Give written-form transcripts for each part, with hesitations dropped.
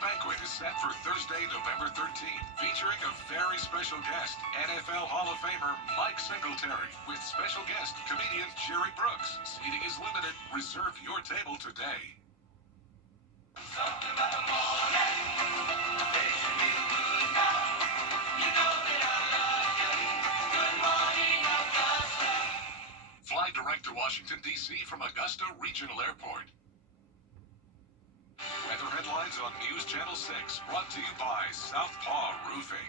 banquet is set for Thursday, November 13th, featuring a very special guest, NFL Hall of Famer Mike Singletary, with special guest comedian Jerry Brooks. Seating is limited. Reserve your table today. Something about the morning, makes you feel good now. You know that I love you. Good morning, Augusta. Fly direct to Washington, D.C. from Augusta Regional Airport. Weather headlines on News Channel 6, brought to you by Southpaw Roofing.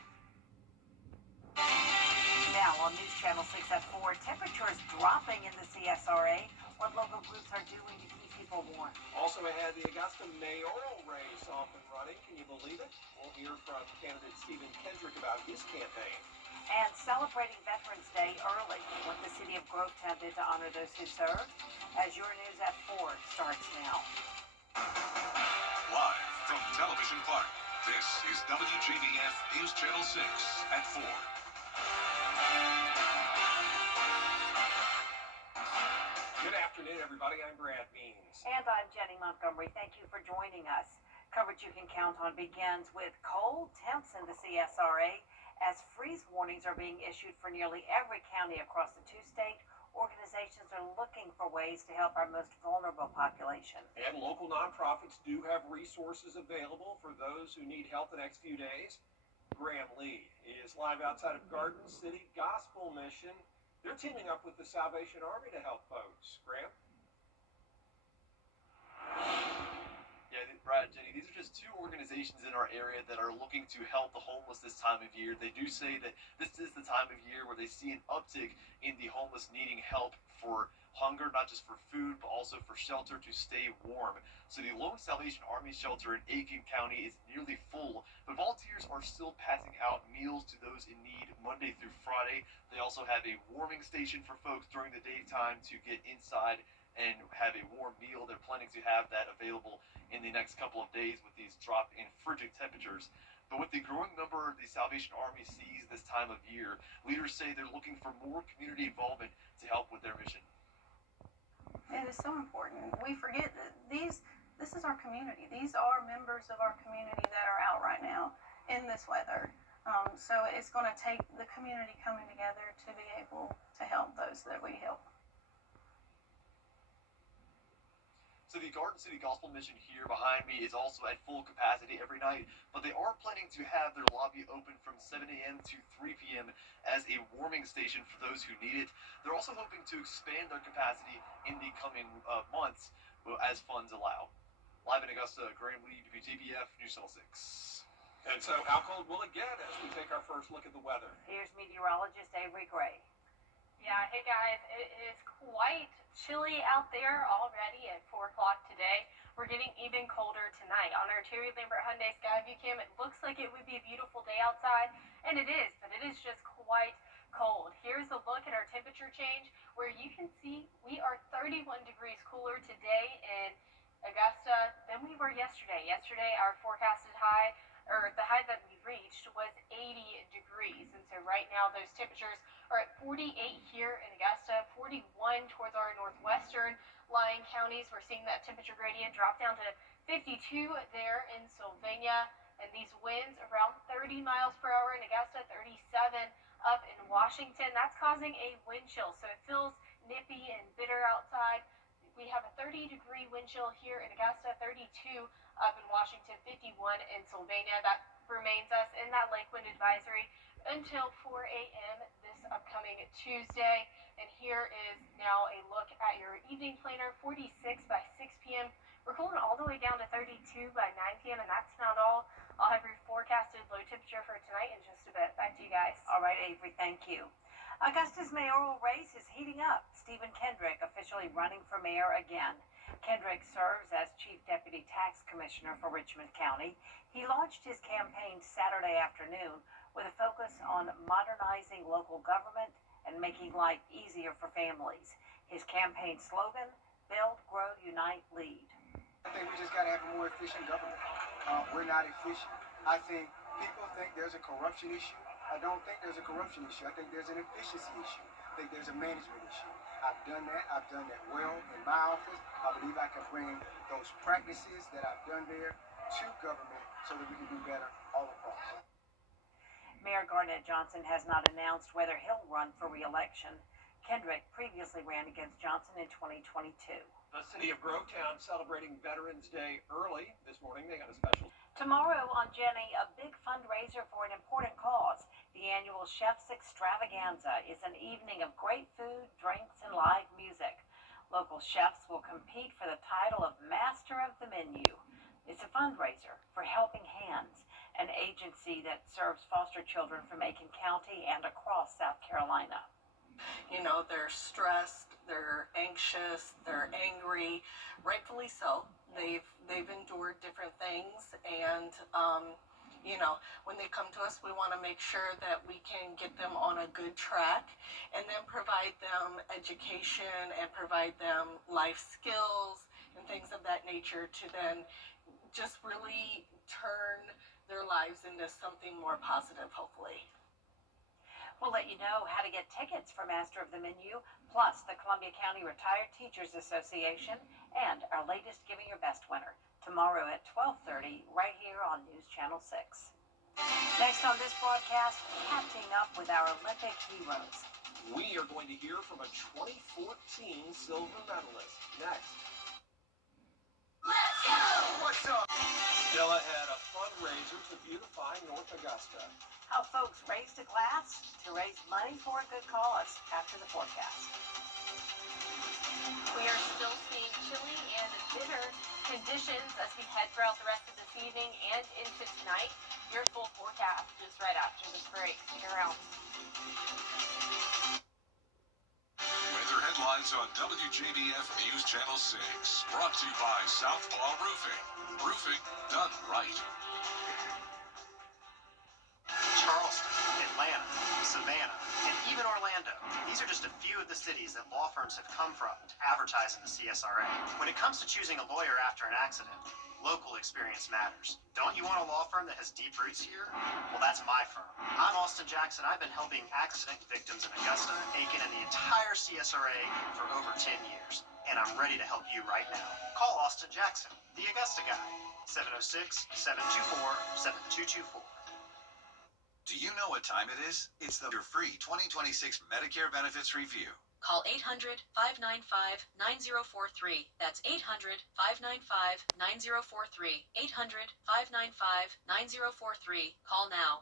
Now on News Channel 6 at 4, temperatures dropping in the CSRA. What local groups are doing to keep people warm. Also ahead, the Augusta mayoral race off and running. Can you believe it? We'll hear from candidate Stephen Kendrick about his campaign. And celebrating Veterans Day early, what the city of Grovetown did to honor those who served. As your News at 4 starts now. Live from Television Park, this is WJBF News Channel 6 at 4. Good afternoon, everybody. I'm Brad Means. And I'm Jenny Montgomery. Thank you for joining us. Coverage you can count on begins with cold temps in the CSRA as freeze warnings are being issued for nearly every county across the two-state. Organizations are looking for ways to help our most vulnerable population. And local nonprofits do have resources available for those who need help the next few days. Graham Lee is live outside of Garden City Gospel Mission. They're teaming up with the Salvation Army to help folks. Graham? Yeah, Brad, Jenny, these are just two organizations in our area that are looking to help the homeless this time of year. They do say that this is the time of year where they see an uptick in the homeless needing help for hunger, not just for food, but also for shelter to stay warm. So the Lone Salvation Army shelter in Aiken County is nearly full, but volunteers are still passing out meals to those in need Monday through Friday. They also have a warming station for folks during the daytime to get inside and have a warm meal. They're planning to have that available in the next couple of days with these drop in frigid temperatures. But with the growing number the Salvation Army sees this time of year, leaders say they're looking for more community involvement to help with their mission. It is so important. We forget that this is our community. These are members of our community that are out right now in this weather. So it's going to take the community coming together to be able to help those that we help. So the Garden City Gospel Mission here behind me is also at full capacity every night, but they are planning to have their lobby open from 7 a.m. to 3 p.m. as a warming station for those who need it. They're also hoping to expand their capacity in the coming months as funds allow. Live in Augusta, Graham Lee, WJBF, News Channel 6. And so how cold will it get as we take our first look at the weather? Here's meteorologist Avery Gray. Yeah, hey guys, it is quite chilly out there already at 4 o'clock today. We're getting even colder tonight. On our Terry Lambert Hyundai Skyview Cam, it looks like it would be a beautiful day outside, and it is, but it is just quite cold. Here's a look at our temperature change, where you can see we are 31 degrees cooler today in Augusta than we were yesterday. Yesterday, our forecasted high, or the high that we reached, was 80 degrees, and so right now those temperatures are at 48 here in Augusta, 41 towards our northwestern lying counties. We're seeing that temperature gradient drop down to 52 there in Sylvania, and these winds around 30 miles per hour in Augusta, 37 up in Washington. That's causing a wind chill, so it feels nippy and bitter outside. We have a 30-degree wind chill here in Augusta, 32 up in Washington, 51 in Sylvania. That remains us in that lake wind advisory until 4 a.m. this upcoming Tuesday. And here is now a look at your evening planner, 46 by 6 p.m. We're cooling all the way down to 32 by 9 p.m. and that's not all. I'll have your forecasted low temperature for tonight in just a bit. Back to you guys. All right, Avery, thank you. Augusta's mayoral race is heating up. Stephen Kendrick officially running for mayor again. Kendrick serves as Chief Deputy Tax Commissioner for Richmond County. He launched his campaign Saturday afternoon with a focus on modernizing local government and making life easier for families. His campaign slogan, Build, Grow, Unite, Lead. I think we just got to have a more efficient government. We're not efficient. I think people think there's a corruption issue. I don't think there's a corruption issue. I think there's an efficiency issue. I think there's a management issue. I've done that. I've done that well in my office. I believe I can bring those practices that I've done there to government so that we can do better all across. Mayor Garnett Johnson has not announced whether he'll run for re-election. Kendrick previously ran against Johnson in 2022. The city of Grovetown celebrating Veterans Day early this morning. They got a special. Tomorrow on Jenny, a big fundraiser for an important cause. The annual Chef's Extravaganza is an evening of great food, drinks, and live music. Local chefs will compete for the title of Master of the Menu. It's a fundraiser for Helping Hands, an agency that serves foster children from Macon County and across South Carolina. You know, they're stressed, they're anxious, they're angry, rightfully so. They've endured different things, and you know, when they come to us, we want to make sure that we can get them on a good track, and then provide them education and provide them life skills and things of that nature to then just really turn their lives into something more positive, hopefully. We'll let you know how to get tickets for Master of the Menu, plus the Columbia County Retired Teachers Association, and our latest Giving Your Best winner, tomorrow at 12:30, right here on News Channel 6. Next on this broadcast, catching up with our Olympic heroes. We are going to hear from a 2014 silver medalist next. Let's go! What's up? Stella had a fundraiser to beautify North Augusta. How folks raised a glass to raise money for a good cause after the forecast. We are still seeing chilly and bitter conditions as we head throughout the rest of this evening and into tonight. Your full forecast is right after this break. Stick around. Weather headlines on WJBF News Channel 6. Brought to you by Southpaw Roofing. Roofing done right. Charleston, Atlanta, Savannah, and even Orlando. These are just a few of the cities that law firms have come from to advertise in the CSRA. When it comes to choosing a lawyer after an accident, local experience matters. Don't you want a law firm that has deep roots here? Well, that's my firm. I'm Austin Jackson. I've been helping accident victims in Augusta, Aiken, and the entire CSRA for over 10 years. And I'm ready to help you right now. Call Austin Jackson, the Augusta guy, 706-724-7224. Do you know what time it is? It's the free 2026 Medicare Benefits Review. Call 800-595-9043. That's 800-595-9043. 800-595-9043. Call now.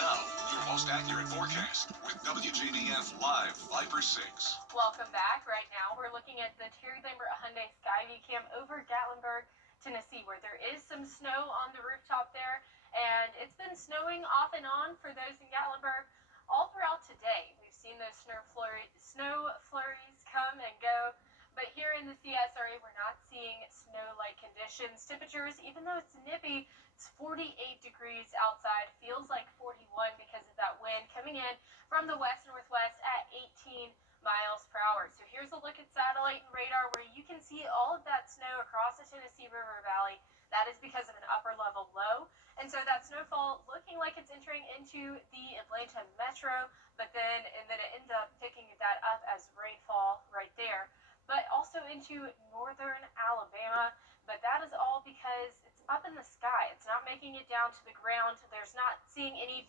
Now, your most accurate forecast with WJBF Live Viper 6. Welcome back. Right now, we're looking at the Terry Lambert Hyundai Skyview Cam over Gatlinburg, Tennessee, where there is some snow on the rooftop there, and it's been snowing off and on for those in Gatlinburg all throughout today. We've seen those snow flurries come and go, but here in the CSRA, we're not seeing snow-like conditions. Temperatures, even though it's nippy, it's 48 degrees outside, feels like 41 because of that wind coming in from the west-northwest at 18 miles per hour. So here's a look at satellite and radar where you can see all of that snow across the Tennessee River Valley. That is because of an upper level low. And so that snowfall looking like it's entering into the Atlanta metro, but then it ends up picking that up as rainfall right there. But also into northern Alabama. But that is all because it's up in the sky. It's not making it down to the ground. There's not seeing any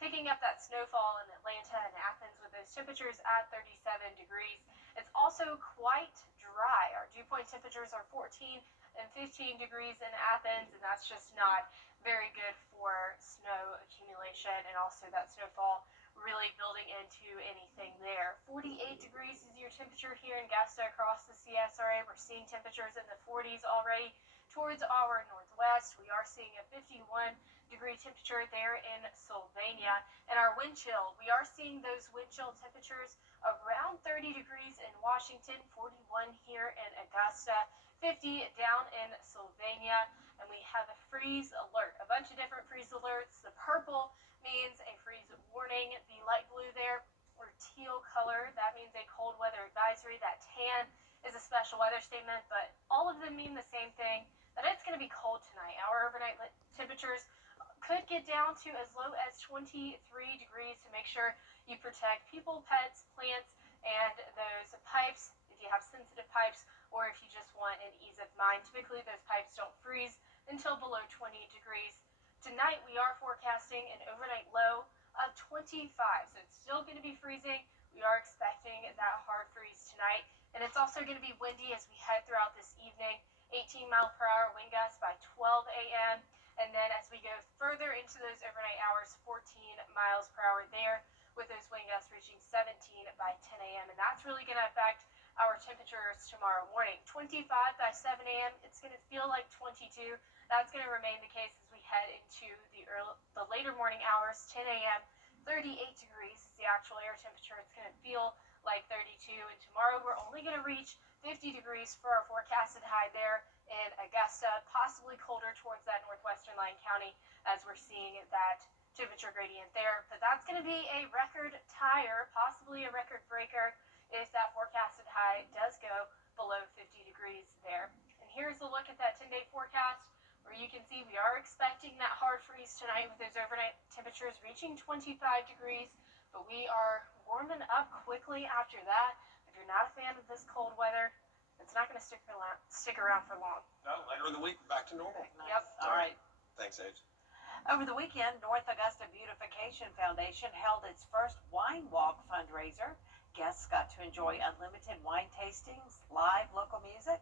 picking up that snowfall in Atlanta and Athens with those temperatures at 37 degrees. It's also quite dry. Our dew point temperatures are 14 and 15 degrees in Athens, and that's just not very good for snow accumulation and also that snowfall really building into anything there. 48 degrees is your temperature here in Augusta across the CSRA. We're seeing temperatures in the 40s already towards our northwest. We are seeing a 51-degree temperature there in Sylvania. And our wind chill, we are seeing those wind chill temperatures around 30 degrees in Washington, 41 here in Augusta, 50 down in Sylvania. And we have a freeze alert, a bunch of different freeze alerts. The purple means a freeze warning. The light blue there, or teal color, that means a cold weather advisory. That tan is a special weather statement, but all of them mean the same thing, that it's going to be cold tonight. Our overnight temperatures could get down to as low as 23 degrees, so make sure you protect people, pets, plants, and those pipes if you have sensitive pipes or if you just want an ease of mind. Typically those pipes don't freeze until below 20 degrees. Tonight we are forecasting an overnight low of 25, so it's still going to be freezing. We are expecting that hard freeze tonight, and it's also going to be windy as we head throughout this evening. 18-mile-per-hour wind gusts by 12 a.m. And then as we go further into those overnight hours, 14 miles per hour there, with those wind gusts reaching 17 by 10 a.m. And that's really going to affect our temperatures tomorrow morning. 25 by 7 a.m. It's going to feel like 22. That's going to remain the case as we head into the later morning hours. 10 a.m. 38 degrees is the actual air temperature. It's going to feel like 32. And tomorrow we're only going to reach 50 degrees for our forecasted high there in Augusta, possibly colder towards that northwestern Lyon County as we're seeing that temperature gradient there. But that's going to be a record tire, possibly a record breaker, if that forecasted high does go below 50 degrees there. And here's a look at that 10-day forecast, where you can see we are expecting that hard freeze tonight with those overnight temperatures reaching 25 degrees, but we are warming up quickly after that. If you're not a fan of this cold weather, it's not going to stick around for long. No, later in the week, back to normal. Nice. Yep. All right. Thanks, Age. Over the weekend, North Augusta Beautification Foundation held its first wine walk fundraiser. Guests got to enjoy unlimited wine tastings, live local music,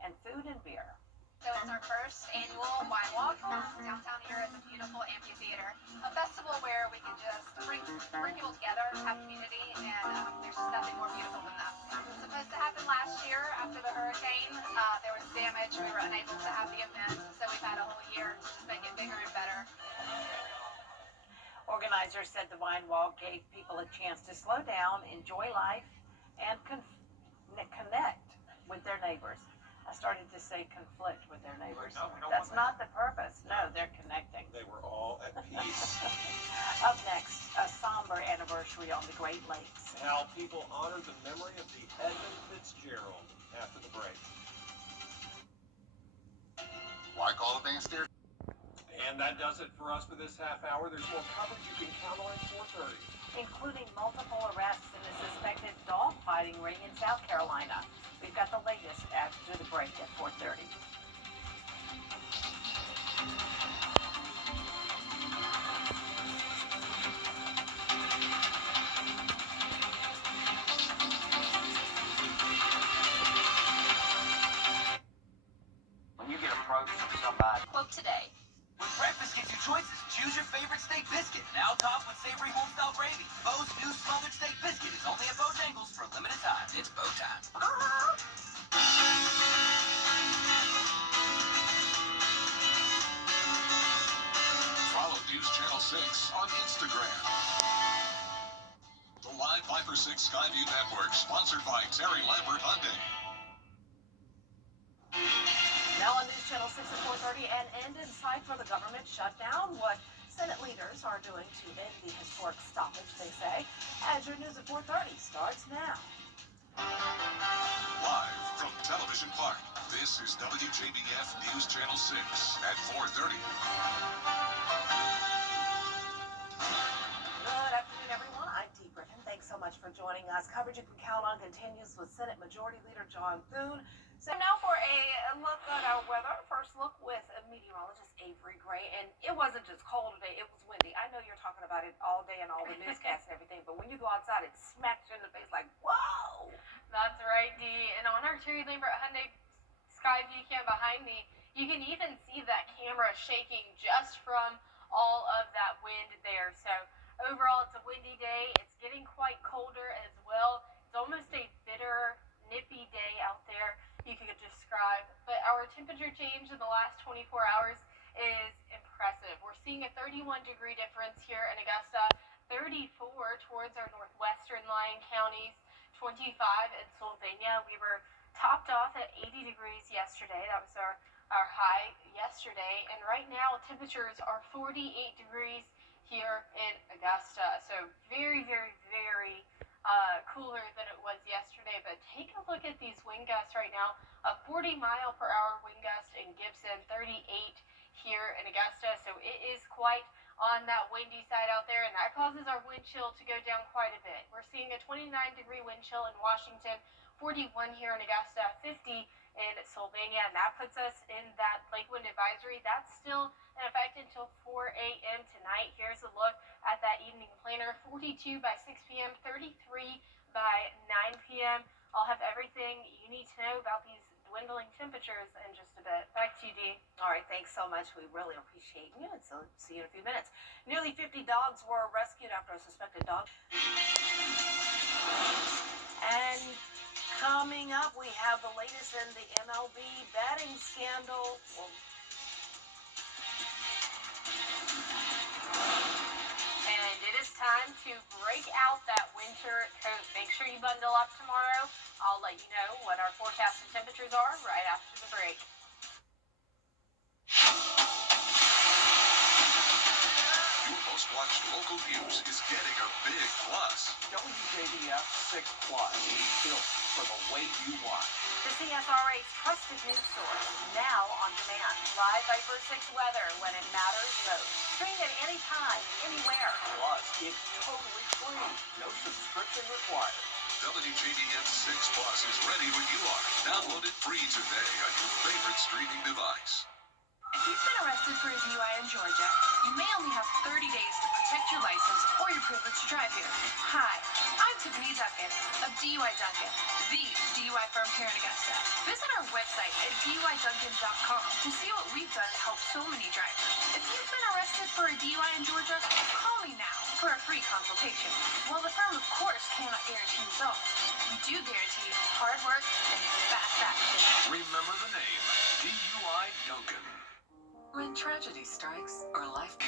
and food and beer. So it's our first annual wine walk downtown here at the beautiful amphitheater. A festival where we can just bring people together, have community, and there's just nothing more beautiful than that. It was supposed to happen last year after the hurricane. There was damage. We were unable to have the event, so we've had a whole year to just make it bigger and better. Organizers said the wine walk gave people a chance to slow down, enjoy life, and connect with their neighbors. I started to say conflict with their neighbors. No, we don't That's want not the purpose. No, they're connecting. They were all at peace. Up next, a somber anniversary on the Great Lakes. How people honor the memory of the Edmund Fitzgerald after the break. Why call the band stairs? And that does it for us for this half hour. There's more coverage you can count on at 4:30. Including multiple arrests in a suspected dogfighting ring in South Carolina. We've got the latest after the break at 4:30. When you get approached from somebody. Quote today. With breakfast gives you choices. Choose your favorite steak biscuit. Now topped with savory home-style gravy. Bo's new smothered steak biscuit is only at Bojangles for a limited time. It's Bo time. Follow News Channel 6 on Instagram. The Live Viper 6 Skyview Network, sponsored by Terry Lambert Hyundai. Now on News Channel 6 at 4:30, an end in sight for the government shutdown. What Senate leaders are doing to end the historic stoppage, they say. Azure News at 4:30 starts now. Live from Television Park, this is WJBF News Channel 6 at 4:30. Good afternoon, everyone. I'm Dee Griffin. Thanks so much for joining us. Coverage you can count on continues with Senate Majority Leader John Thune. So now for a look at our weather. First look with meteorologist Avery Gray. And it wasn't just cold today, it was windy. I know you're talking about it all day and all the newscasts and everything, but when you go outside, it smacks you in the face like, whoa! That's right, Dee. And on our Terry Lambert Hyundai Skyview cam behind me, you can even see that camera shaking just from all of that wind there. So overall, it's a windy day. It's getting quite colder as well. It's almost a bitter, nippy day out there, you could describe. But our temperature change in the last 24 hours is impressive. We're seeing a 31-degree difference here in Augusta, 34 towards our northwestern Lyon counties, 25 in Sylvania. We were topped off at 80 degrees yesterday. That was our high yesterday. And right now, temperatures are 48 degrees here in Augusta. So very, very, very cooler than it was yesterday. But take a look at these wind gusts right now. A 40-mile-per-hour wind gust in Gibson, 38 here in Augusta, so it is quite on that windy side out there, and that causes our wind chill to go down quite a bit. We're seeing a 29-degree wind chill in Washington, 41 here in Augusta, 50 in Sylvania, and that puts us in that lake wind advisory. That's still in effect until 4 a.m. tonight. Here's a look at that evening planner: 42 by 6 p.m., 33 by 9 p.m. I'll have everything you need to know about these dwindling temperatures in just a bit. Back to you, Dee. All right, thanks so much. We really appreciate you, and so see you in a few minutes. Nearly 50 dogs were rescued after a suspected dog. And coming up, we have the latest in the MLB betting scandal. And it is time to break out that winter coat. Make sure you bundle up tomorrow. I'll let you know what our forecasted temperatures are right after the break. Your most watched local news is getting a big plus. WJBF 6 Plus, built for the way you watch. The CSRA's trusted news source, now on demand. Live Viper 6 weather when it matters most. Stream it anytime, anywhere. Plus, it's totally free. No subscription required. WJBF 6 Plus is ready when you are. Download it free today on your favorite streaming device. If you've been arrested for a DUI in Georgia, you may only have 30 days to protect your license or your privilege to drive here. Hi, I'm Tiffany Duncan of DUI Duncan, the DUI firm here in Augusta. Visit our website at DUIDuncan.com to see what we've done to help so many drivers. If you've been arrested for a DUI in Georgia, call me now for a free consultation. While the firm, of course, cannot guarantee results, we do guarantee hard work and fast action. Remember the name, DUI Duncan. When tragedy strikes or life...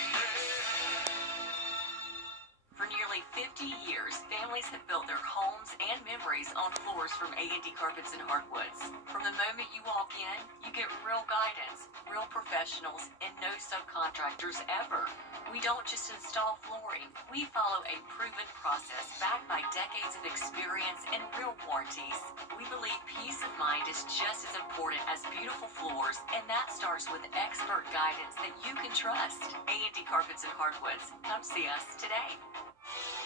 For nearly 50 years, families have built their homes and memories on floors from A&D Carpets and Hardwoods. From the moment you walk in, you get real guidance, real professionals, and no subcontractors ever. We don't just install flooring. We follow a proven process backed by decades of experience and real warranties. We believe peace of mind is just as important as beautiful floors, and that starts with expert guidance that you can trust. A&D Carpets and Hardwoods. Come see us today.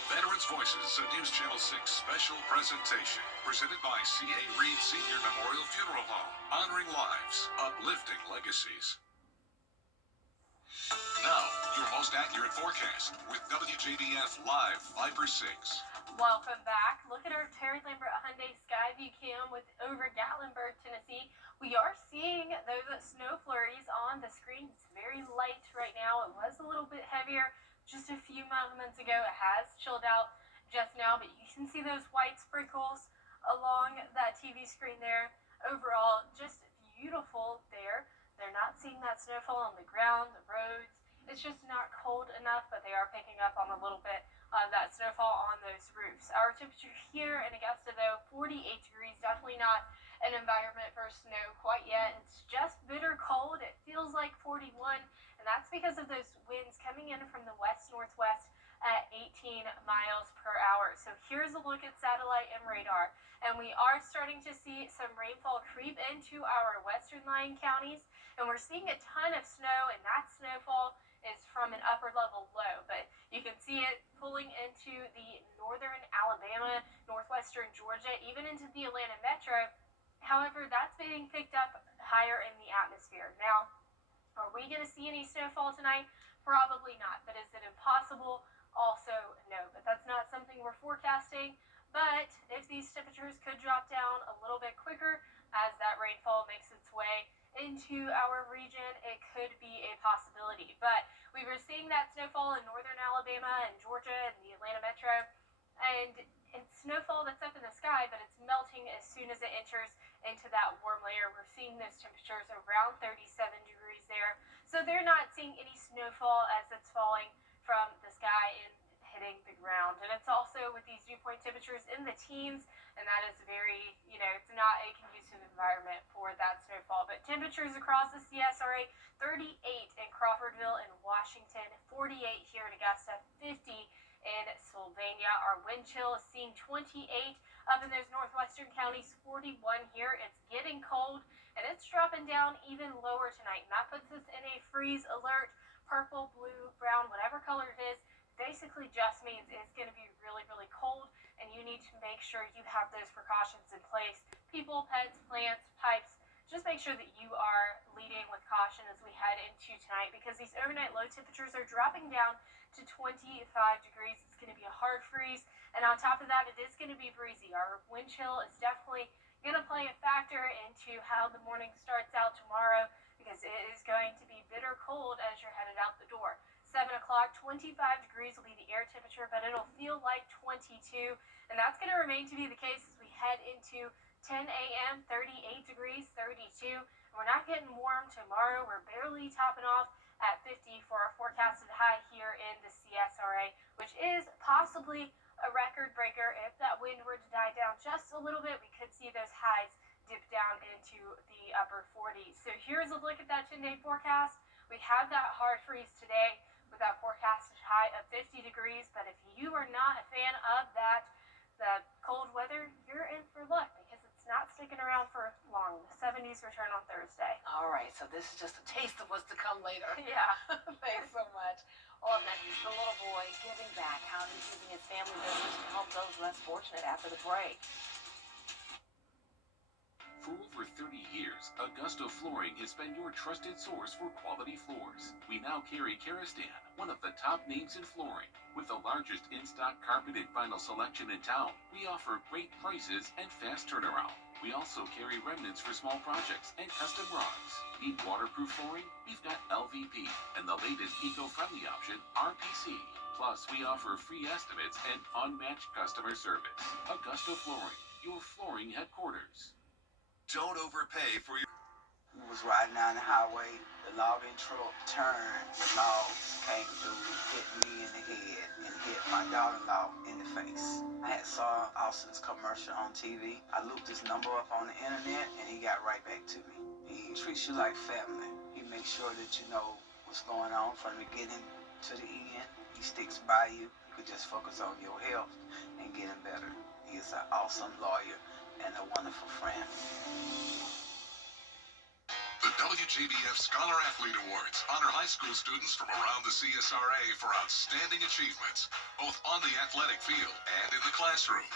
Veterans Voices, a News Channel 6 special presentation presented by C.A. Reed Senior Memorial Funeral Home, honoring lives, uplifting legacies. Now, your most accurate forecast with WJBF Live Viper 6. Welcome back. Look at our Terry Lambert Hyundai Skyview cam with over Gatlinburg, Tennessee. We are seeing those snow flurries on the screen. It's very light right now. It was a little bit heavier just a few moments ago. It has chilled out just now, but you can see those white sprinkles along that TV screen there. Overall, just beautiful there. They're not seeing that snowfall on the ground, the roads. It's just not cold enough, but they are picking up on a little bit of that snowfall on those roofs. Our temperature here in Augusta, though, 48 degrees. Definitely not an environment for snow quite yet. It's just bitter cold. It feels like 41, and that's because of those winds coming in from the west-northwest at 18 miles per hour. So here's a look at satellite and radar, and we are starting to see some rainfall creep into our western lying counties, and we're seeing a ton of snow, and that snowfall is from an upper level low, but you can see it pulling into the northern Alabama, northwestern Georgia, even into the Atlanta metro. However, that's being picked up higher in the atmosphere. Now, are we going to see any snowfall tonight? Probably not. But is it impossible? Also, no. But that's not something we're forecasting. But if these temperatures could drop down a little bit quicker as that rainfall makes its way into our region, it could be a possibility. But we were seeing that snowfall in northern Alabama and Georgia and the Atlanta metro. And it's snowfall that's up in the sky, but it's melting as soon as it enters into that warm layer. We're seeing those temperatures around 37 degrees there. So they're not seeing any snowfall as it's falling from the sky and hitting the ground. And it's also with these dew point temperatures in the teens, and that is very, it's not a conducive environment for that snowfall. But temperatures across the CSRA, 38 in Crawfordville and Washington, 48 here in Augusta, 50 in Sylvania. Our wind chill is seeing 28 Up in those northwestern counties, 41 here. It's getting cold, and it's dropping down even lower tonight. And that puts us in a freeze alert. Purple, blue, brown, whatever color it is, basically just means it's going to be really, really cold, and you need to make sure you have those precautions in place. People, pets, plants, pipes, just make sure that you are leading with caution as we head into tonight, because these overnight low temperatures are dropping down to 25 degrees. It's going to be a hard freeze, and on top of that, it is going to be breezy. Our wind chill is definitely going to play a factor into how the morning starts out tomorrow, because it is going to be bitter cold as you're headed out the door. 7 o'clock, 25 degrees will be the air temperature, but it'll feel like 22, and that's going to remain to be the case as we head into 10 a.m., 38 degrees, 32. We're not getting warm tomorrow. We're barely topping off at 50 for our forecasted high here in the CSRA, which is possibly a record breaker. If that wind were to die down just a little bit, we could see those highs dip down into the upper 40s. So here's a look at that 10-day forecast. We have that hard freeze today with that forecasted high of 50 degrees, but if you are not a fan of the cold weather, you're in for luck, because it's not sticking around for long. The 70s return on Thursday. All right, so this is just a taste of what's to come later. Yeah. Thanks so much. All of that is the little boy giving back, how he's using his family business to help those less fortunate after the break. For over 30 years, Augusto Flooring has been your trusted source for quality floors. We now carry Karastan, one of the top names in flooring. With the largest in-stock carpet and vinyl selection in town, we offer great prices and fast turnaround. We also carry remnants for small projects and custom rugs. Need waterproof flooring? We've got LVP and the latest eco-friendly option, RPC. Plus, we offer free estimates and unmatched customer service. Augusto Flooring, your flooring headquarters. Don't overpay for your... We was riding down the highway, the logging truck turned, the logs came through, hit me in the head, and hit my daughter-in-law in the face. I had saw Austin's commercial on TV. I looked his number up on the internet, and he got right back to me. He treats you like family. He makes sure that you know what's going on from the beginning to the end. He sticks by you. You could just focus on your health and getting better. He is an awesome lawyer and a wonderful friend. The WJBF Scholar Athlete Awards honor high school students from around the CSRA for outstanding achievements, both on the athletic field and in the classroom.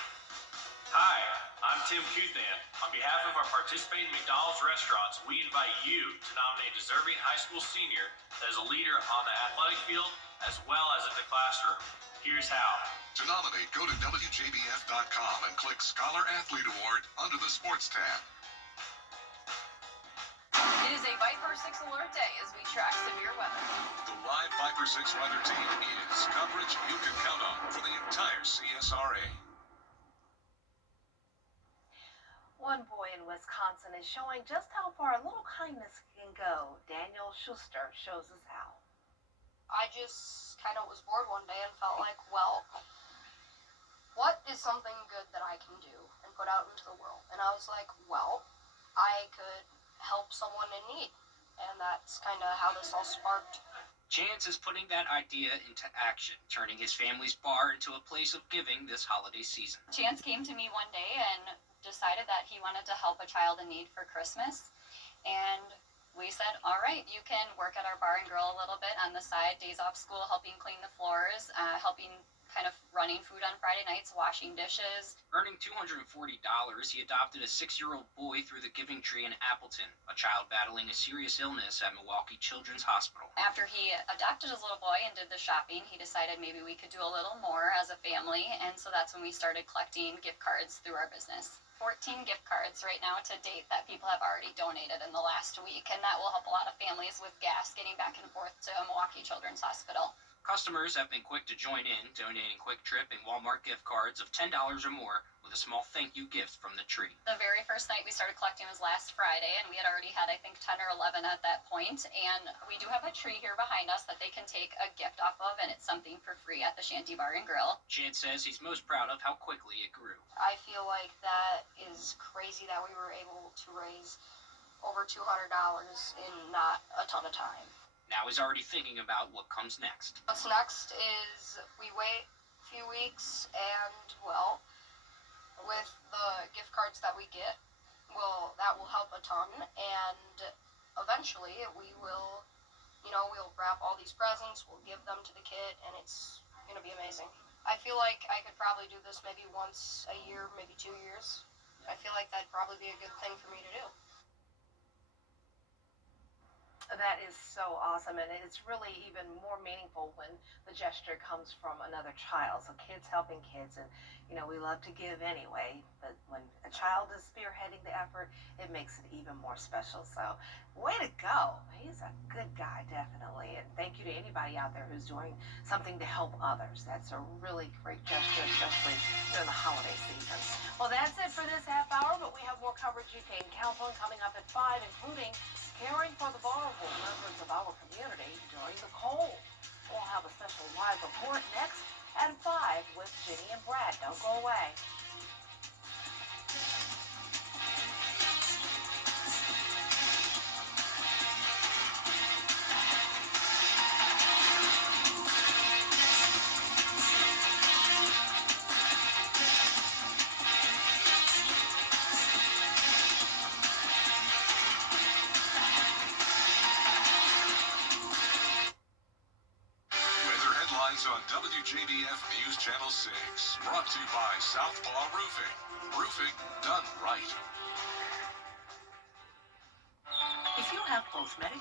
Hi, I'm Tim Cuthan. On behalf of our participating McDonald's restaurants, we invite you to nominate a deserving high school senior that is a leader on the athletic field as well as in the classroom. Here's how. To nominate, go to WJBF.com and click Scholar Athlete Award under the Sports tab. It is a Viper 6 alert day as we track severe weather. The live Viper 6 weather team is coverage you can count on for the entire CSRA. One boy in Wisconsin is showing just how far a little kindness can go. Daniel Schuster shows us how. I just kind of was bored one day and felt like, well, what is something good that I can do and put out into the world? And I was like, well, I could help someone in need. And that's kind of how this all sparked. Chance is putting that idea into action, turning his family's bar into a place of giving this holiday season. Chance came to me one day and decided that he wanted to help a child in need for Christmas. And we said, all right, you can work at our bar and grill a little bit on the side, days off school, helping clean the floors, helping kind of running food on Friday nights, washing dishes. Earning $240, he adopted a 6-year-old boy through the Giving Tree in Appleton, a child battling a serious illness at Milwaukee Children's Hospital. After he adopted his little boy and did the shopping, he decided maybe we could do a little more as a family, and so that's when we started collecting gift cards through our business. 14 gift cards right now to date that people have already donated in the last week, and that will help a lot of families with gas getting back and forth to Milwaukee Children's Hospital. Customers have been quick to join in, donating Quick Trip and Walmart gift cards of $10 or more with a small thank you gift from the tree. The very first night we started collecting was last Friday, and we had already had, I think, 10 or 11 at that point. And we do have a tree here behind us that they can take a gift off of, and it's something for free at the Shanty Bar and Grill. Chance says he's most proud of how quickly it grew. I feel like that is crazy that we were able to raise over $200 in not a ton of time. Now he's already thinking about what comes next. What's next is we wait a few weeks, and, well, with fun, and eventually we'll wrap all these presents, we'll give them to the kid, and it's going to be amazing. I feel like I could probably do this maybe once a year, maybe 2 years. I feel like that'd probably be a good thing for me to do. That is so awesome, and it's really even more meaningful when the gesture comes from another child. So kids helping kids, and we love to give anyway, but when a child is spearheading the effort, it makes it even more special. So way to go. He's a good guy, definitely, and thank you to anybody out there who's doing something to help others. That's a really great gesture, especially during the holiday season. Well, that's it for this half hour, but we have more coverage you can count on coming up at 5, including caring for the vulnerable members of our community during the cold. We'll have a special live report next at 5 with Jenny and Brad. Don't go away. Weather headlines on WJBF News Channel 6. Brought to you by Southpaw Roofing. Roofing done right. If you have both Medicare